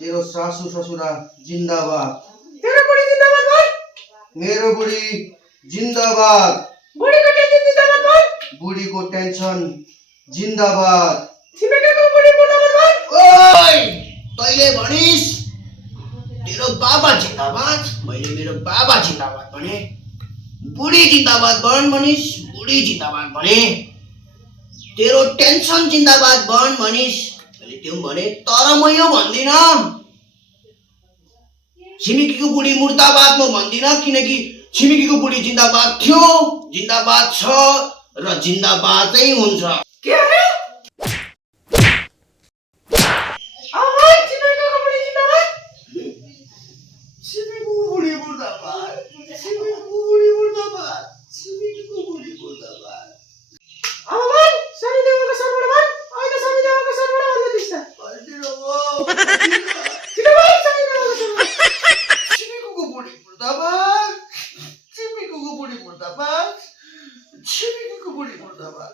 तेरो सासू ससुरा जिंदाबाद। तेरो बुढ़ी जिंदाबाद बोल। मेरो बुढ़ी जिंदाबाद। बुढ़ी को टेंशन जिंदाबाद बोल। बुढ़ी को टेंशन जिंदाबाद। छिमेकीको बुढ़ी मुर्दाबाद बोल। ओइ तैले भनिस् तेरो बाबा जिंदाबाद, मैले मेरो बाबा जिंदाबाद भने। बुढी जिंदाबाद भनिस्, बुढी जिंदाबाद भने। तेरो टेन्सन जिंदाबाद भनिस्, मैले त्यो भने। तर म यो भन्दिन छिमेकीको बुढी मुर्दाबाद म भन्दिन, किनकि छिमेकीको बुढी जिंदाबाद थियो, जिंदाबाद छ र जिंदाबादै हुन्छ। के अरे आवाज छिमेकीको बुढ़ी जिंदाबाद। छिमेकीको बुढी मुर्दाबाद, छिमेकीको बुढी मुर्दाबाद, छिमेकीको बुढी मुर्दाबाद। आवाज सनी देवलको सरबाट बोल। अहिले सनी देवलको सरबाट भन्दै दिस त। भन्दिन म किन बोल सनी देवलको सरबाट। छिमेकीको बुढी मुर्दाबाद, छिमेकीको बुढी मुर्दाबाद, छिमेकीको बुढी मुर्दाबाद।